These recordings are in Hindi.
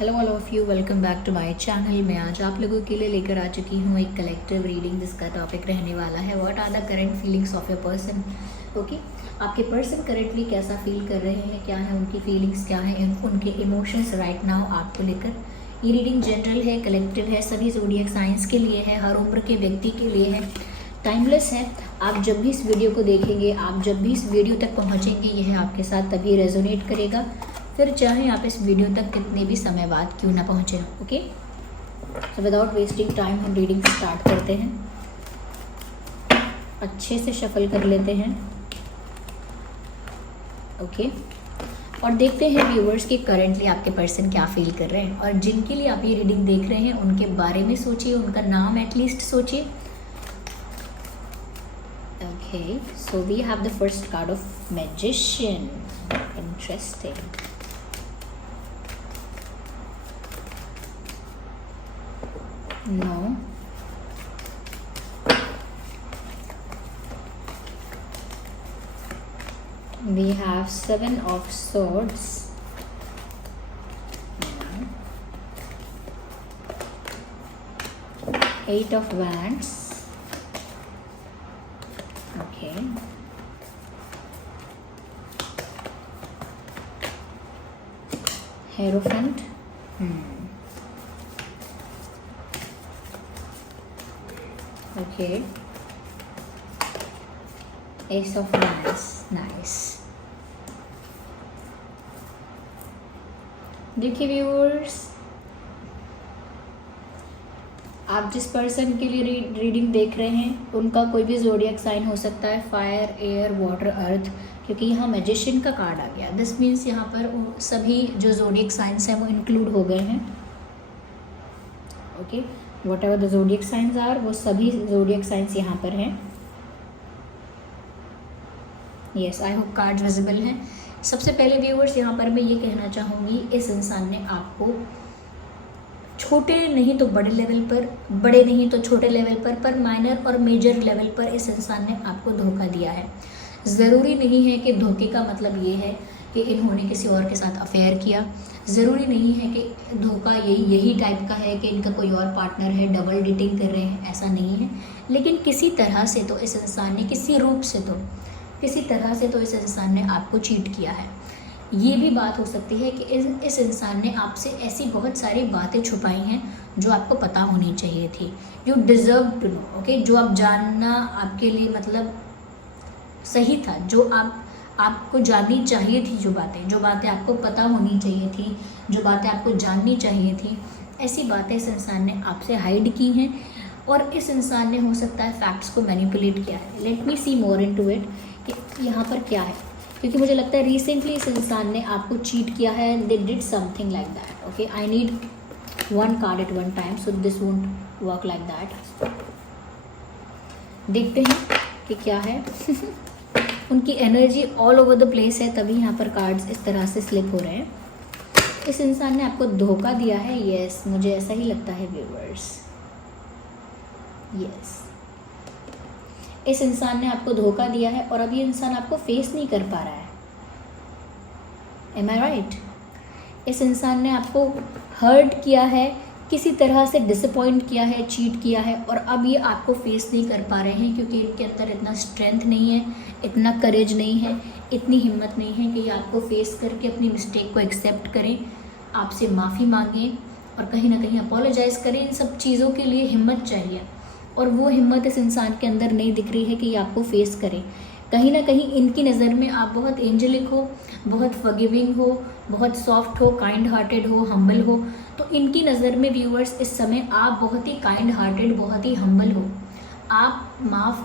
Hello all of you, welcome back to my channel. मैं आज आप लोगों के लिए लेकर आ चुकी हूँ एक कलेक्टिव रीडिंग जिसका टॉपिक रहने वाला है what are the current feelings of your person. Okay, आपके पर्सन करेंटली कैसा फील कर रहे हैं, क्या है उनकी फीलिंग्स, क्या है उनके इमोशंस राइट नाउ आपको लेकर। ये रीडिंग जनरल है, कलेक्टिव है, सभी ज़ोडिएक साइंस के लिए है, हर उम्र के व्यक्ति के लिए है, टाइमलेस है। आप जब भी इस वीडियो को देखेंगे, आप जब भी इस वीडियो तक पहुँचेंगे, यह आपके साथ तभी रेजोनेट करेगा, फिर चाहे आप इस वीडियो तक कितने भी समय बाद क्यों ना पहुँचे। Okay, so without wasting time हम रीडिंग स्टार्ट करते हैं। अच्छे से शफल कर लेते हैं। ओके, और देखते हैं व्यूवर्स कि करेंटली आपके पर्सन क्या फील कर रहे हैं, और जिनके लिए आप ये रीडिंग देख रहे हैं उनके बारे में सोचिए, उनका नाम एटलीस्ट सोचिए। Okay, so we have the first card of magician. Interesting. No. We have 7 of swords. No. 8 of wands. Okay. Hierophant. Okay. Ace of wands. Nice. देखिए व्यूअर्स, आप जिस पर्सन के लिए रीडिंग देख रहे हैं उनका कोई भी ज़ोडिएक साइन हो सकता है, फायर, एयर, वाटर, अर्थ, क्योंकि यहाँ मैजिशियन का कार्ड आ गया। दिस मीन्स यहाँ पर सभी जो ज़ोडिएक साइंस हैं वो इंक्लूड हो गए हैं। Okay, whatever the zodiac signs are, वो सभी ज़ोडिएक साइंस यहाँ पर हैं। Yes, I hope card visible हैं। सबसे पहले व्यूअर्स यहाँ पर मैं ये कहना चाहूँगी, इस इंसान ने आपको छोटे नहीं तो बड़े लेवल पर, बड़े नहीं तो छोटे लेवल पर माइनर और मेजर लेवल पर इस इंसान ने आपको धोखा दिया है। ज़रूरी नहीं है कि धोखे का मतलब ये है कि इन्होंने किसी और के साथ अफेयर किया। ज़रूरी नहीं है कि धोखा यही टाइप का है कि इनका कोई और पार्टनर है, डबल डेटिंग कर रहे हैं, ऐसा नहीं है। लेकिन किसी तरह से तो इस इंसान ने, किसी रूप से तो, किसी तरह से तो इस इंसान ने आपको चीट किया है। ये भी बात हो सकती है कि इस इंसान ने आपसे ऐसी बहुत सारी बातें छुपाई हैं जो आपको पता होनी चाहिए थी। You deserve to know. Okay, जो आप जानना आपके लिए मतलब सही था, जो आपको जाननी चाहिए थी, जो बातें आपको पता होनी चाहिए थी, जो बातें आपको जाननी चाहिए थी, ऐसी बातें इस इंसान ने आपसे हाइड की हैं, और इस इंसान ने हो सकता है फैक्ट्स को मैनिपुलेट किया है। Let me see more into it कि यहाँ पर क्या है, क्योंकि मुझे लगता है रिसेंटली इस इंसान ने आपको चीट किया है। They did something like that. Okay, I need one card at one time, so this won't work like that. देखते हैं कि क्या है। उनकी energy all over the place है, तभी यहाँ पर कार्ड्स इस तरह से स्लिप हो रहे हैं। इस इंसान ने आपको धोखा दिया है। यस, मुझे ऐसा ही लगता है व्यूअर्स। यस, इस इंसान ने आपको धोखा दिया है और अब ये इंसान आपको फेस नहीं कर पा रहा है। एम आई राइट? इस इंसान ने आपको हर्ट किया है, किसी तरह से डिसअपॉइंट किया है, चीट किया है, और अब ये आपको फेस नहीं कर पा रहे हैं क्योंकि इनके अंदर इतना स्ट्रेंथ नहीं है, इतना करेज नहीं है, इतनी हिम्मत नहीं है कि ये आपको फेस करके अपनी मिस्टेक को एक्सेप्ट करें, आपसे माफ़ी मांगें और कहीं ना कहीं अपोलोजाइज़ करें। इन सब चीज़ों के लिए हिम्मत चाहिए, और वो हिम्मत इस इंसान के अंदर नहीं दिख रही है कि ये आपको फेस करें। कहीं ना कहीं इनकी नज़र में आप बहुत एंजेलिक हो, बहुत फॉरगिविंग हो, बहुत सॉफ्ट हो, काइंड हार्टेड हो, हम्बल हो। तो इनकी नज़र में व्यूअर्स इस समय आप बहुत ही काइंड हार्टेड, बहुत ही हम्बल हो, आप माफ़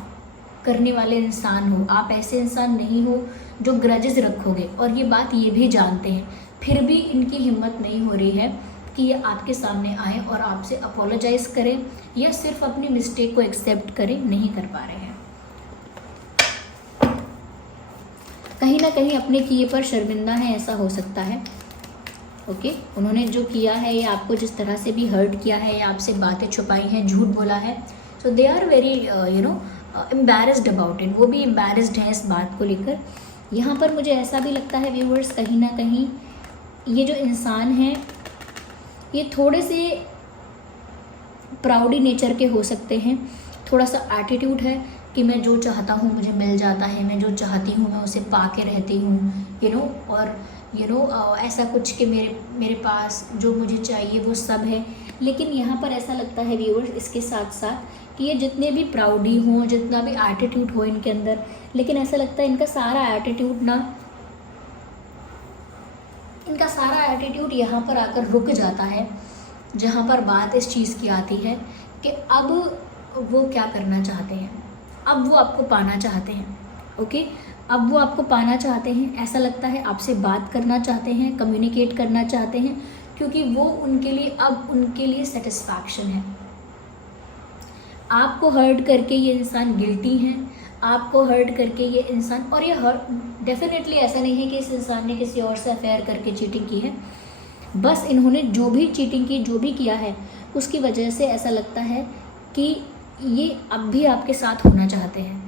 करने वाले इंसान हो, आप ऐसे इंसान नहीं हो जो ग्रजेस रखोगे, और ये बात ये भी जानते हैं। फिर भी इनकी हिम्मत नहीं हो रही है कि ये आपके सामने आए और आपसे अपोलोजाइज़ करें या सिर्फ अपनी मिस्टेक को एक्सेप्ट करें, नहीं कर पा रहे हैं। कहीं ना कहीं अपने किए पर शर्मिंदा है, ऐसा हो सकता है। ओके, उन्होंने जो किया है या आपको जिस तरह से भी हर्ट किया है या आपसे बातें छुपाई हैं, झूठ बोला है, so they are very embarrassed about it. वो भी एम्बैरेस्ड हैं इस बात को लेकर। यहाँ पर मुझे ऐसा भी लगता है व्यूवर्स, कहीं ना कहीं ये जो इंसान है ये थोड़े से प्राउडी नेचर के हो सकते हैं, थोड़ा सा एटीट्यूड है कि मैं जो चाहता हूँ मुझे मिल जाता है, मैं जो चाहती हूँ मैं उसे पा के रहती हूँ, और ऐसा कुछ कि मेरे पास जो मुझे चाहिए वो सब है। लेकिन यहाँ पर ऐसा लगता है व्यूअर्स इसके साथ साथ कि ये जितने भी प्राउडी हों, जितना भी एटीट्यूड हो इनके अंदर, लेकिन ऐसा लगता है इनका सारा एटीट्यूड यहाँ पर आकर रुक जाता है, जहाँ पर बात इस चीज़ की आती है कि अब वो क्या करना चाहते हैं, अब वो आपको पाना चाहते हैं। ओके, अब वो आपको पाना चाहते हैं, ऐसा लगता है आपसे बात करना चाहते हैं, कम्युनिकेट करना चाहते हैं, क्योंकि वो उनके लिए सेटिस्फैक्शन है। आपको हर्ट करके ये इंसान गिल्टी हैं, आपको हर्ट करके ये इंसान, और ये डेफिनेटली ऐसा नहीं है कि इस इंसान ने किसी और से अफेयर करके चीटिंग की है, बस इन्होंने जो भी चीटिंग की, जो भी किया है, उसकी वजह से ऐसा लगता है कि ये अब भी आपके साथ होना चाहते हैं,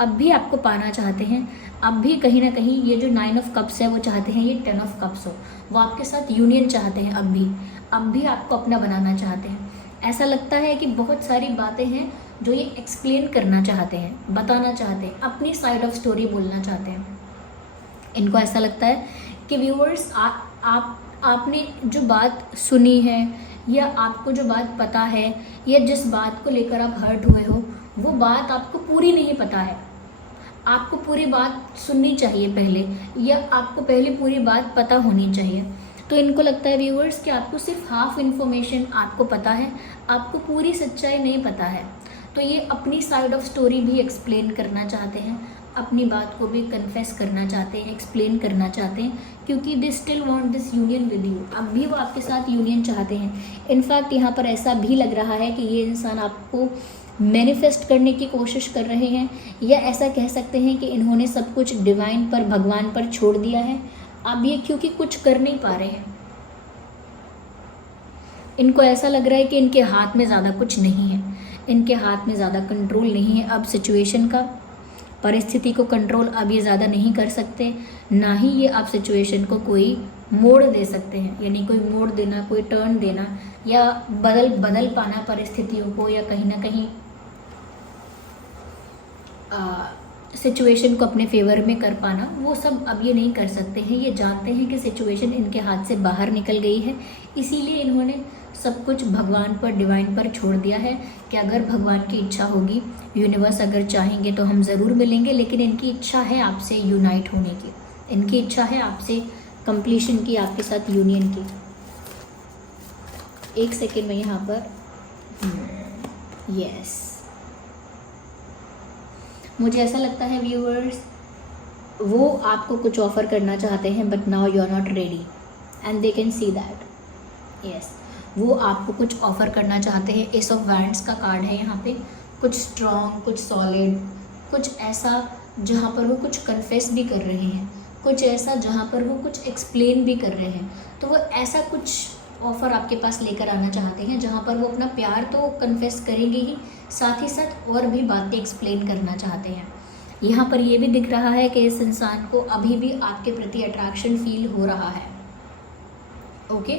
अब भी आपको पाना चाहते हैं, अब भी कहीं ना कहीं ये जो 9 ऑफ कप्स है वो चाहते हैं ये 10 ऑफ कप्स हो, वो आपके साथ यूनियन चाहते हैं, अब भी आपको अपना बनाना चाहते हैं। ऐसा लगता है कि बहुत सारी बातें हैं जो ये एक्सप्लेन करना चाहते हैं, बताना चाहते हैं, अपनी साइड ऑफ स्टोरी बोलना चाहते हैं। इनको ऐसा लगता है कि व्यूअर्स आपने जो बात सुनी है या आपको जो बात पता है या जिस बात को लेकर आप हर्ट हुए हो, वो बात आपको पूरी नहीं पता है। आपको पूरी बात सुननी चाहिए पहले, या आपको पहले पूरी बात पता होनी चाहिए। तो इनको लगता है व्यूअर्स कि आपको सिर्फ हाफ इन्फॉर्मेशन आपको पता है, आपको पूरी सच्चाई नहीं पता है। तो ये अपनी साइड ऑफ स्टोरी भी एक्सप्लेन करना चाहते हैं, अपनी बात को भी कन्फेस करना चाहते हैं, एक्सप्लेन करना चाहते हैं, क्योंकि they still want this union with you. अब भी वो आपके साथ यूनियन चाहते हैं। इनफैक्ट यहाँ पर ऐसा भी लग रहा है कि ये इंसान आपको मैनिफेस्ट करने की कोशिश कर रहे हैं, या ऐसा कह सकते हैं कि इन्होंने सब कुछ डिवाइन पर, भगवान पर छोड़ दिया है। अब ये क्योंकि कुछ कर नहीं पा रहे हैं, इनको ऐसा लग रहा है कि इनके हाथ में ज़्यादा कुछ नहीं है, इनके हाथ में ज़्यादा कंट्रोल नहीं है अब सिचुएशन का, परिस्थिति को कंट्रोल अब ये ज़्यादा नहीं कर सकते, ना ही ये अब सिचुएशन को कोई मोड़ दे सकते हैं, यानी कोई मोड़ देना, कोई टर्न देना, या बदल पाना परिस्थितियों को, या कहीं ना कहीं सिचुएशन को अपने फेवर में कर पाना, वो सब अब ये नहीं कर सकते हैं। ये जानते हैं कि सिचुएशन इनके हाथ से बाहर निकल गई है, इसीलिए इन्होंने सब कुछ भगवान पर, डिवाइन पर छोड़ दिया है कि अगर भगवान की इच्छा होगी, यूनिवर्स अगर चाहेंगे तो हम ज़रूर मिलेंगे। लेकिन इनकी इच्छा है आपसे यूनाइट होने की, इनकी इच्छा है आपसे कंप्लीशन की, आपके साथ यूनियन की। एक सेकेंड में यहाँ पर यस, मुझे ऐसा लगता है व्यूअर्स वो आपको कुछ ऑफ़र करना चाहते हैं, but now you are not ready and they can see that. Yes, वो आपको कुछ ऑफ़र करना चाहते हैं। एस ऑफ वैंड्स का कार्ड है यहाँ पे, कुछ स्ट्रॉन्ग, कुछ सॉलिड, कुछ ऐसा जहाँ पर वो कुछ कन्फेस भी कर रहे हैं, कुछ ऐसा जहाँ पर वो कुछ एक्सप्लेन भी कर रहे हैं। तो वो ऐसा कुछ ऑफ़र आपके पास लेकर आना चाहते हैं जहाँ पर वो अपना प्यार तो कन्फेस करेंगे ही, साथ ही साथ और भी बातें एक्सप्लेन करना चाहते हैं। यहाँ पर ये भी दिख रहा है कि इस इंसान को अभी भी आपके प्रति अट्रैक्शन फील हो रहा है। ओके,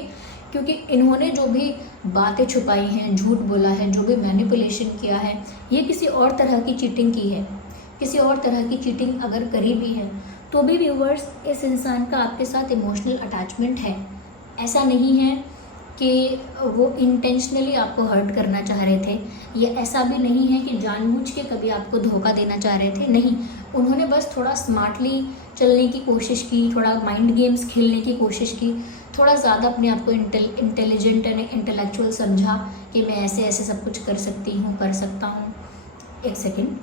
क्योंकि इन्होंने जो भी बातें छुपाई हैं, झूठ बोला है, जो भी मैनिपुलेशन किया है, ये किसी और तरह की चीटिंग की है। किसी और तरह की चीटिंग अगर करी भी है तो भी व्यूवर्स इस इंसान का आपके साथ इमोशनल अटैचमेंट है। ऐसा नहीं है कि वो इंटेंशनली आपको हर्ट करना चाह रहे थे, या ऐसा भी नहीं है कि जानबूझ के कभी आपको धोखा देना चाह रहे थे। नहीं, उन्होंने बस थोड़ा स्मार्टली चलने की कोशिश की, थोड़ा माइंड गेम्स खेलने की कोशिश की, थोड़ा ज़्यादा अपने आप को इंटेलिजेंट एंड इंटेलेक्चुअल समझा कि मैं ऐसे ऐसे सब कुछ कर सकती हूँ, कर सकता हूँ। एक सेकेंड,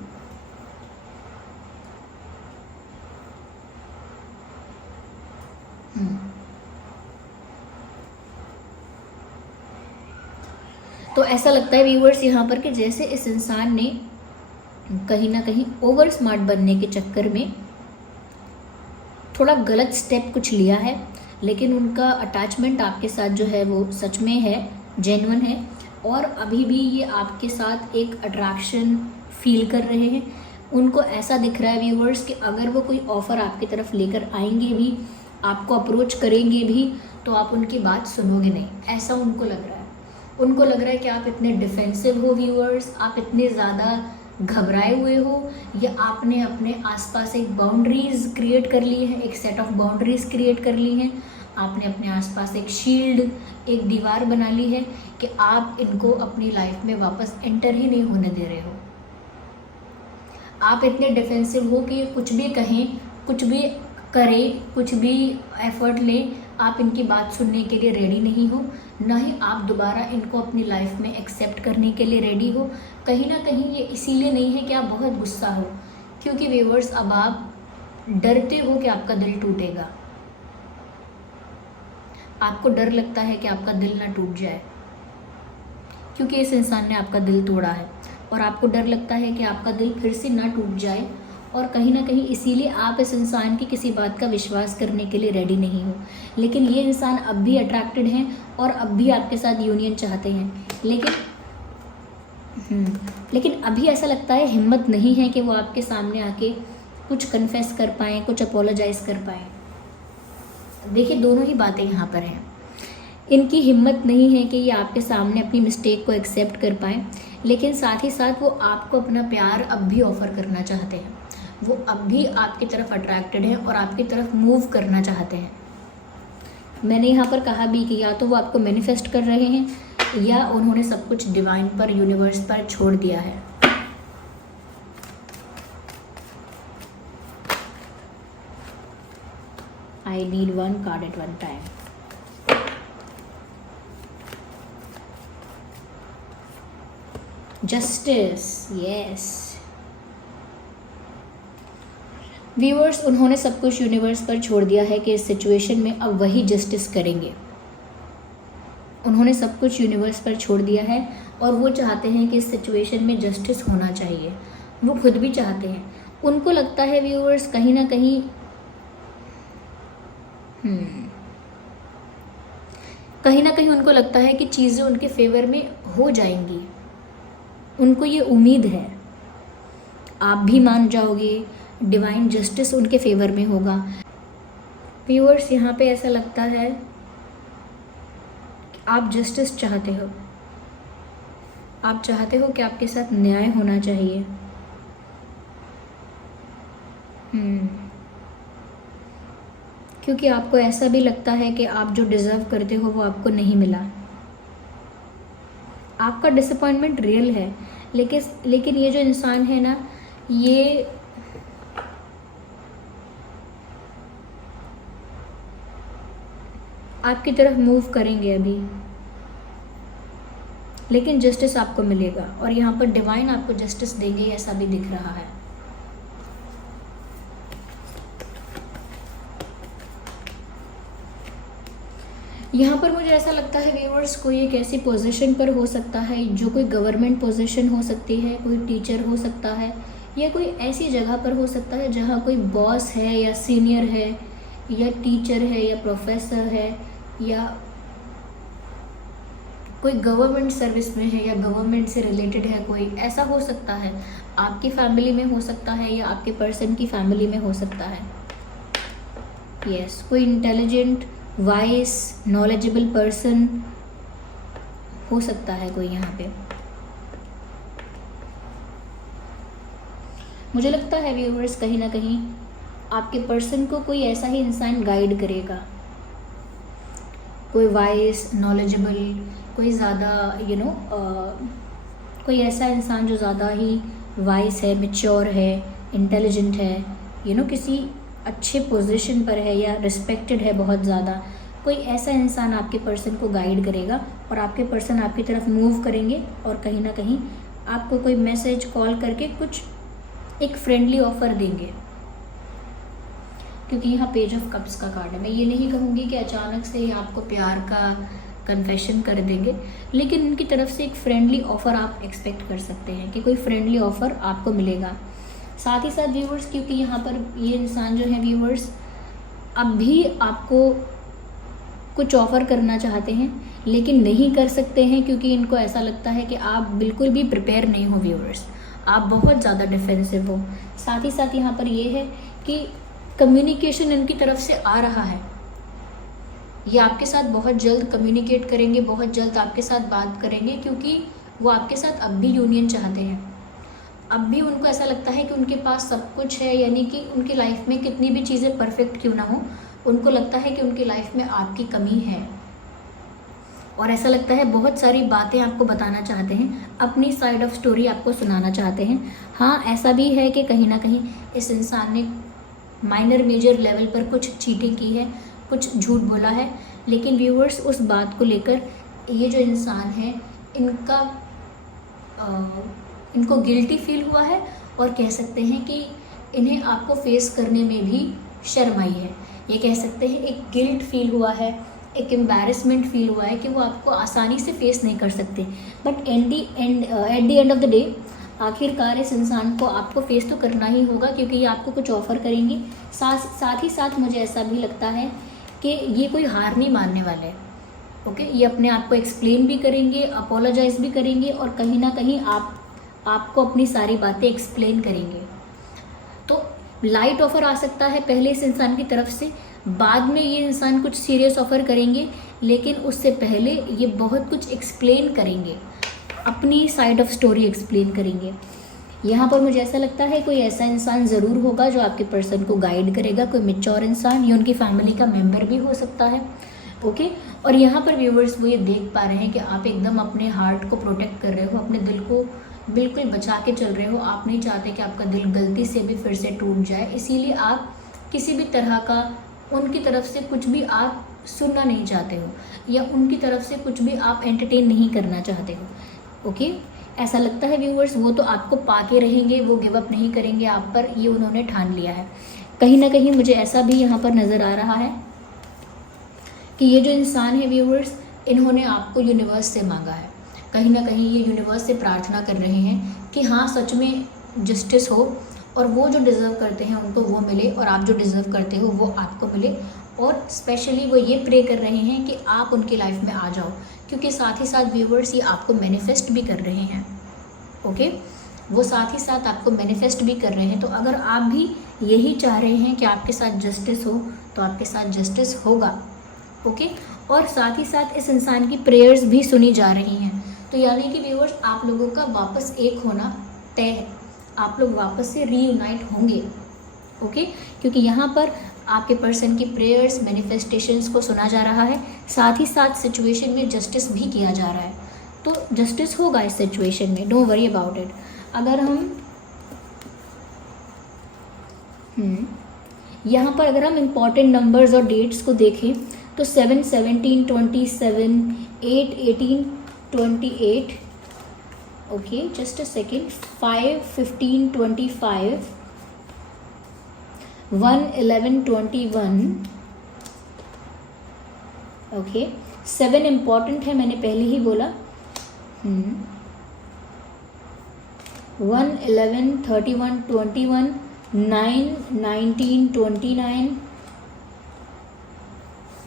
तो ऐसा लगता है व्यूअर्स यहाँ पर कि जैसे इस इंसान ने कहीं ना कहीं ओवर स्मार्ट बनने के चक्कर में थोड़ा गलत स्टेप कुछ लिया है, लेकिन उनका अटैचमेंट आपके साथ जो है वो सच में है, जेन्युइन है, और अभी भी ये आपके साथ एक अट्रैक्शन फील कर रहे हैं। उनको ऐसा दिख रहा है व्यूअर्स कि अगर वो कोई ऑफ़र आपकी तरफ लेकर आएंगे भी आपको अप्रोच करेंगे भी तो आप उनकी बात सुनोगे नहीं, ऐसा उनको लग रहा है। उनको लग रहा है कि आप इतने डिफेंसिव हो व्यूअर्स, आप इतने ज़्यादा घबराए हुए हो, या आपने अपने आसपास एक बाउंड्रीज़ क्रिएट कर ली है, एक सेट ऑफ बाउंड्रीज़ क्रिएट कर ली हैं। आपने अपने आसपास एक शील्ड, एक दीवार बना ली है कि आप इनको अपनी लाइफ में वापस एंटर ही नहीं होने दे रहे हो। आप इतने डिफेंसिव हो कि कुछ भी कहें, कुछ भी करें, कुछ भी एफर्ट लें, आप इनकी बात सुनने के लिए रेडी नहीं हो, ना ही आप दोबारा इनको अपनी लाइफ में एक्सेप्ट करने के लिए रेडी हो। कहीं ना कहीं ये इसीलिए नहीं है कि आप बहुत गुस्सा हो, क्योंकि व्यूअर्स अब आप डरते हो कि आपका दिल टूटेगा। आपको डर लगता है कि आपका दिल ना टूट जाए, क्योंकि इस इंसान ने आपका दिल तोड़ा है, और आपको डर लगता है कि आपका दिल फिर से ना टूट जाए, और कहीं ना कहीं इसीलिए आप इस इंसान की किसी बात का विश्वास करने के लिए रेडी नहीं हो। लेकिन ये इंसान अब भी अट्रैक्टेड हैं और अब भी आपके साथ यूनियन चाहते हैं, लेकिन अभी ऐसा लगता है हिम्मत नहीं है कि वो आपके सामने आके कुछ कन्फेस कर पाएँ, कुछ अपोलोजाइज़ कर पाएँ। देखिए, दोनों ही बातें यहाँ पर हैं। इनकी हिम्मत नहीं है कि ये आपके सामने अपनी मिस्टेक को एक्सेप्ट कर पाएँ, लेकिन साथ ही साथ वो आपको अपना प्यार अब भी ऑफ़र करना चाहते हैं। वो अब भी आपकी तरफ अट्रैक्टेड हैं और आपकी तरफ मूव करना चाहते हैं। मैंने यहाँ पर कहा भी कि या तो वो आपको मैनिफेस्ट कर रहे हैं, या उन्होंने सब कुछ डिवाइन पर, यूनिवर्स पर छोड़ दिया है। I need one card at one time. Justice, yes. Viewers, उन्होंने सब कुछ यूनिवर्स पर छोड़ दिया है कि इस सिचुएशन में अब वही जस्टिस करेंगे। उन्होंने सब कुछ यूनिवर्स पर छोड़ दिया है और वो चाहते हैं कि इस सिचुएशन में जस्टिस होना चाहिए। वो खुद भी चाहते हैं। उनको लगता है व्यूअर्स, कहीं ना कहीं उनको लगता है कि चीज़ें उनके फेवर में हो जाएंगी। उनको ये उम्मीद है, आप भी मान जाओगे, डिवाइन जस्टिस उनके फेवर में होगा। व्यूअर्स, यहाँ पे ऐसा लगता है कि आप जस्टिस चाहते हो, आप चाहते हो कि आपके साथ न्याय होना चाहिए। क्योंकि आपको ऐसा भी लगता है कि आप जो डिज़र्व करते हो वो आपको नहीं मिला। आपका डिसअपॉइंटमेंट रियल है, लेकिन ये जो इंसान है ना, ये आपकी तरफ मूव करेंगे अभी, लेकिन जस्टिस आपको मिलेगा। और यहाँ पर डिवाइन आपको जस्टिस देंगे, ऐसा भी दिख रहा है। यहाँ पर मुझे ऐसा लगता है व्यूअर्स, कोई एक ऐसी पोजीशन पर हो सकता है, जो कोई गवर्नमेंट पोजीशन हो सकती है, कोई टीचर हो सकता है, या कोई ऐसी जगह पर हो सकता है जहाँ कोई बॉस है या सीनियर है या टीचर है या प्रोफेसर है, या कोई गवर्नमेंट सर्विस में है या गवर्नमेंट से रिलेटेड है, कोई ऐसा हो सकता है। आपकी फैमिली में हो सकता है या आपके पर्सन की फैमिली में हो सकता है। यस, कोई इंटेलिजेंट, वाइस, नॉलेजेबल पर्सन हो सकता है कोई यहाँ पे। मुझे लगता है व्यूअर्स, कहीं ना कहीं आपके पर्सन को कोई ऐसा ही इंसान गाइड करेगा, कोई वाइस, नॉलेजेबल, कोई ज़्यादा कोई ऐसा इंसान जो ज़्यादा ही वाइस है, मैच्योर है, इंटेलिजेंट है, किसी अच्छे पोजीशन पर है या रिस्पेक्टेड है बहुत ज़्यादा। कोई ऐसा इंसान आपके पर्सन को गाइड करेगा और आपके पर्सन आपकी तरफ मूव करेंगे, और कहीं ना कहीं आपको कोई मैसेज, कॉल करके कुछ एक फ्रेंडली ऑफ़र देंगे। क्योंकि यहाँ पेज ऑफ कप्स का कार्ड है। मैं ये नहीं कहूँगी कि अचानक से ही आपको प्यार का कन्फेशन कर देंगे, लेकिन उनकी तरफ से एक फ्रेंडली ऑफ़र आप एक्सपेक्ट कर सकते हैं कि कोई फ्रेंडली ऑफ़र आपको मिलेगा। साथ ही साथ व्यूअर्स, क्योंकि यहाँ पर ये इंसान जो है व्यूअर्स, अब भी आपको कुछ ऑफ़र करना चाहते हैं, लेकिन नहीं कर सकते हैं, क्योंकि इनको ऐसा लगता है कि आप बिल्कुल भी प्रिपेयर नहीं हो व्यूअर्स, आप बहुत ज़्यादा डिफेंसिव हो। साथ ही साथ यहाँ पर ये है कि कम्युनिकेशन इनकी तरफ से आ रहा है, ये आपके साथ बहुत जल्द कम्युनिकेट करेंगे, बहुत जल्द आपके साथ बात करेंगे, क्योंकि वो आपके साथ अब भी यूनियन चाहते हैं। अब भी उनको ऐसा लगता है कि उनके पास सब कुछ है, यानी कि उनकी लाइफ में कितनी भी चीज़ें परफेक्ट क्यों ना हो, उनको लगता है कि उनकी लाइफ में आपकी कमी है, और ऐसा लगता है बहुत सारी बातें आपको बताना चाहते हैं, अपनी साइड ऑफ स्टोरी आपको सुनाना चाहते हैं। हाँ, ऐसा भी है कि कहीं ना कहीं इस इंसान ने माइनर मेजर लेवल पर कुछ चीटिंग की है, कुछ झूठ बोला है, लेकिन व्यूअर्स उस बात को लेकर ये जो इंसान है इनको गिल्टी फील हुआ है, और कह सकते हैं कि इन्हें आपको फेस करने में भी शर्म आई है। ये कह सकते हैं एक गिल्ट फील हुआ है, एक एम्बैरेसमेंट फील हुआ है कि वो आपको आसानी से फेस नहीं कर सकते। But at the end of the day आखिरकार इस इंसान को आपको फेस तो करना ही होगा, क्योंकि ये आपको कुछ ऑफ़र करेंगे। साथ ही साथ मुझे ऐसा भी लगता है कि ये कोई हार नहीं मानने वाले। ओके, ये अपने आप को एक्सप्लेन भी करेंगे, अपोलोजाइज़ भी करेंगे, और कहीं ना कहीं आपको अपनी सारी बातें एक्सप्लेन करेंगे। तो लाइट ऑफ़र आ सकता है पहले इस इंसान की तरफ से, बाद में ये इंसान कुछ सीरियस ऑफ़र करेंगे, लेकिन उससे पहले ये बहुत कुछ एक्सप्लेन करेंगे, अपनी साइड ऑफ स्टोरी एक्सप्लेन करेंगे। यहाँ पर मुझे ऐसा लगता है कोई ऐसा इंसान ज़रूर होगा जो आपके पर्सन को गाइड करेगा, कोई मैच्योर इंसान, या उनकी फैमिली का मेंबर भी हो सकता है। ओके, और यहाँ पर व्यूवर्स वो ये देख पा रहे हैं कि आप एकदम अपने हार्ट को प्रोटेक्ट कर रहे हो, अपने दिल को बिल्कुल बचा के चल रहे हो। आप नहीं चाहते कि आपका दिल गलती से भी फिर से टूट जाए, इसीलिए आप किसी भी तरह का उनकी तरफ से कुछ भी आप सुनना नहीं चाहते हो, या उनकी तरफ से कुछ भी आप एंटरटेन नहीं करना चाहते हो। ओके, ऐसा लगता है व्यूवर्स वो तो आपको पाके रहेंगे, वो गिव अप नहीं करेंगे आप पर, ये उन्होंने ठान लिया है। कहीं ना कहीं मुझे ऐसा भी यहाँ पर नज़र आ रहा है कि ये जो इंसान है व्यूवर्स, इन्होंने आपको यूनिवर्स से मांगा है। कहीं ना कहीं ये यूनिवर्स से प्रार्थना कर रहे हैं कि हाँ सच में जस्टिस हो, और वो जो डिज़र्व करते हैं उनको वो मिले, और आप जो डिज़र्व करते हो वो आपको मिले। और स्पेशली वो ये प्रे कर रहे हैं कि आप उनकी लाइफ में आ जाओ, क्योंकि साथ ही साथ व्यूवर्स ये आपको मैनिफेस्ट भी कर रहे हैं। ओके, वो साथ ही साथ आपको मैनिफेस्ट भी कर रहे हैं। तो अगर आप भी यही चाह रहे हैं कि आपके साथ जस्टिस हो, तो आपके साथ जस्टिस होगा। ओके, और साथ ही साथ इस इंसान की प्रेयर्स भी सुनी जा रही हैं। तो यानी कि व्यूअर्स आप लोगों का वापस एक होना तय है, आप लोग वापस से रीयूनाइट होंगे। ओके, क्योंकि यहाँ पर आपके पर्सन की प्रेयर्स, मैनिफेस्टेशंस को सुना जा रहा है, साथ ही साथ सिचुएशन में जस्टिस भी किया जा रहा है। तो जस्टिस होगा इस सिचुएशन में, डोंट वरी अबाउट इट। अगर हम यहाँ पर अगर हम इम्पॉर्टेंट नंबर्स और डेट्स को देखें तो 7, 17, 27, 8, 18, 28, okay just a second, 5, 15, 25, 1, 11, 21, okay 7 important है, मैंने पहले ही बोला। 1, 11, 31, 21, 9, 19, 29,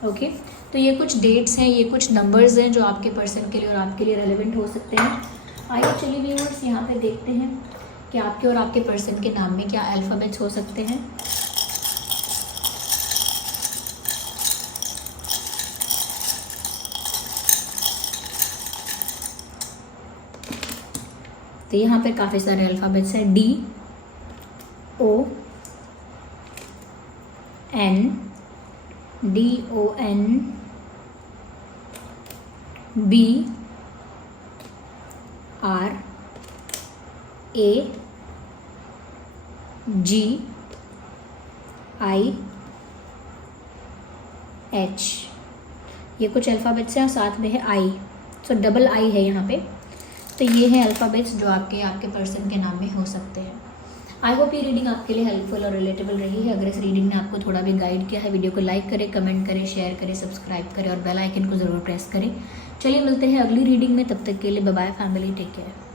ओके तो ये कुछ डेट्स हैं, ये कुछ नंबर्स हैं जो आपके पर्सन के लिए और आपके लिए रेलेवेंट हो सकते हैं। आइए चलिए व्यूअर्स यहाँ पे देखते हैं कि आपके और आपके पर्सन के नाम में क्या अल्फ़ाबेट्स हो सकते हैं। तो यहाँ पे काफ़ी सारे अल्फ़ाबेट्स हैं, D, O, N, D, O, N, B, R, A, G, I, H, ये कुछ अल्फ़ाबेट्स हैं और साथ में है I, सो डबल I है यहाँ पे। तो ये हैं अल्फ़ाबेट्स जो आपके पर्सन के नाम में हो सकते हैं। आई होप ये रीडिंग आपके लिए हेल्पफुल और रिलेटेबल रही है। अगर इस रीडिंग ने आपको थोड़ा भी गाइड किया है, वीडियो को लाइक करें, कमेंट करें, शेयर करें, सब्सक्राइब करें और बेल आइकन को ज़रूर प्रेस करें। चलिए मिलते हैं अगली रीडिंग में, तब तक के लिए bye bye family, take care.